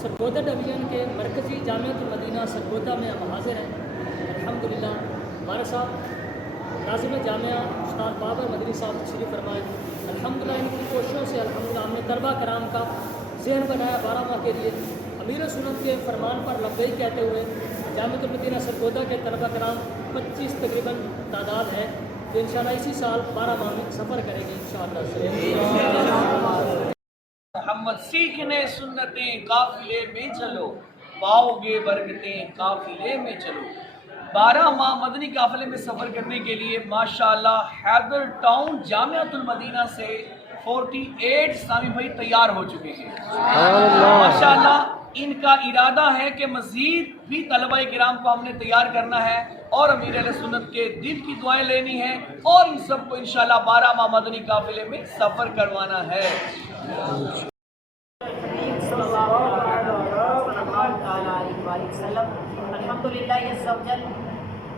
Sargodha division کے مرکزی جامعۃ المدینہ سرگودا میں ہم حاضر ہیں۔ الحمدللہ ہمارے ساتھ ناظم جامعہ استاد بابر مدنی صاحب تشریف فرمائے۔ الحمدللہ ان کی کوششوں سے الحمدللہ ہم نے طلبہ کرام کا ذہن بنایا 12 ماہ کے لیے، امیر سنت کے فرمان پر لبیک کہتے ہوئے جامعۃ المدینہ سرگودا کے طلبہ کرام 25 تقریباً تعداد ہے جو انشاءاللہ اسی سال 12 ماہ میں سفر کریں گے انشاءاللہ۔ محمد سیکھنے سنتیں قافلے میں چلو، پاؤ گے برکتیں قافلے میں چلو۔ 12 ماہ مدنی قافلے میں سفر کرنے کے لیے ماشاءاللہ حیدر ٹاؤن جامعۃ المدینہ سے 48 اسلامی بھائی تیار ہو چکے ہیں۔ ماشاءاللہ ان کا ارادہ ہے کہ مزید بھی طلبہ کرام کو ہم نے تیار کرنا ہے اور امیر اہل سنت کے دل کی دعائیں لینی ہیں اور ان سب کو انشاءاللہ 12 ماہ مدنی قافلے میں سفر کروانا ہے۔ الحمدللہ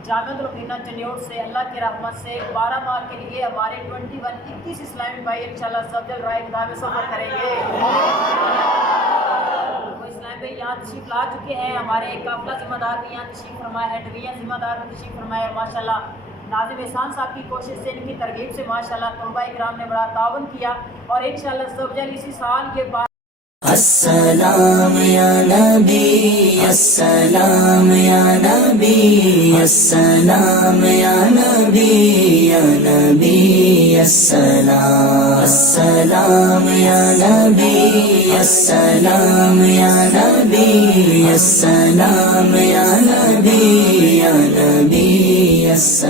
جامعۃ المدینہ چنیوٹ سے اللہ کی رحمت سے 12 ماہ کے لیے ہمارے 21 اسلامی بھائی انشاءاللہ رائے خدا میں سفر کریں گے۔ وہ اسلامی بھائی یہاں تشریف لا چکے ہیں، ہمارے قافلہ ذمہ دار بھی یہاں تشریف فرمائے ہیں، ڈویژن ذمہ دار بھی تشریف فرمائے ہیں۔ ماشاءاللہ ناظم احسان صاحب کی کوشش سے، ان کی ترغیب سے ماشاءاللہ طلباء کرام نے بڑا تعاون کیا اور انشاءاللہ اسی سال کے بعد السلام یا نبی، السلام یا نبی، السلام یا نبی، یا نبی السلام، السلام یا نبی، السلام یا نبی، السلام یا نبی، یا نبی السلام۔